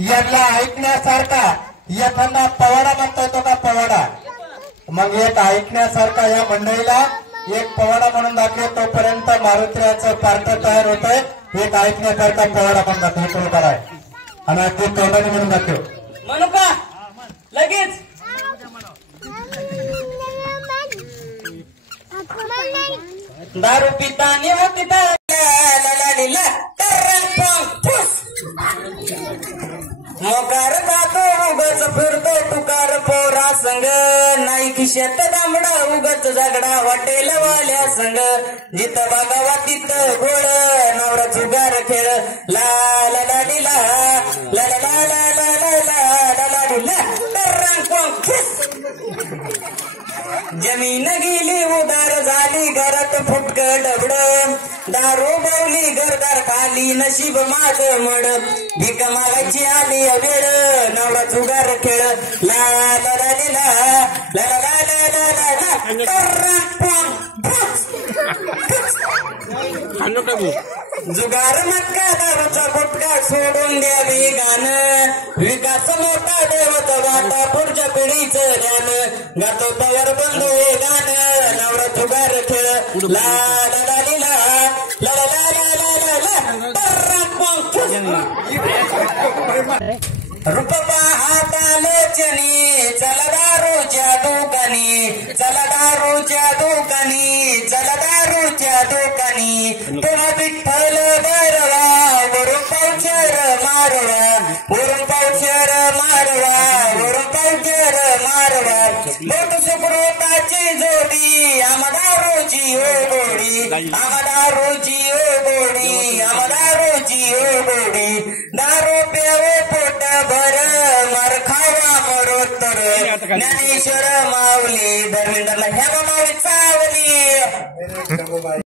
यातला ऐकण्यासारखा यातना पवाडा म्हणता येतो का पवाडा? मग एक ऐकण्यासारखा या मंडळीला एक पवाडा म्हणून दाखवे तोपर्यंत मारुतीचं पार्ट तयार होतंय. एक ऐकण्यासारखा पवाडा म्हणून दाखवे तो कराय आणि अगदी तोंडाने म्हणून दाखव म्हणू का लगेच दारू पिता निवती मोकार जातो उगच फिरतो तुकार पोरा संग नाही खिशात दामडा उगच झगडा वाटेल वाल्या संग जिथं बघावा तिथं घोड नवरा जुगार खेळ ला ला ला ला ला ला ला ला ला ला ला ला जमीन गेली उदार झाली घरात फुटक डबड दारू बवली घरदार खाली नशीब माझ मड भीक मागायची आली वेळ नवरा जुगार खेळ ला ला ला ला ला ला ला ला जुगार मटका दारूचा गुटका सोडून द्यावी गाणं विकास मोठा देवत वाटा पुढच्या पिढीचं ध्यान गातो तवर बंधू हे गाणं नवरा जुगार खेळ ला ला ला ला ला ला ला रुपा हातालोचनी चला दारूच्या दुकानी चला दारूच्या दुकानी चला दारूच्या दुकानी तुला विठ्ठल बरवा वरून पावचर मारवा वरून पावचर मारवा वरून पावचर मारवा बोट सुकृताची जोडी आमदारूची ओ गोडी आमदारूची ओ गोडी आमदारूची ओ गोडी दारू प्यावे पोट भर मार खावा मरोत्तर ज्ञानेश्वर माऊली धर्मेंद्रला ह्या माऊली चावली.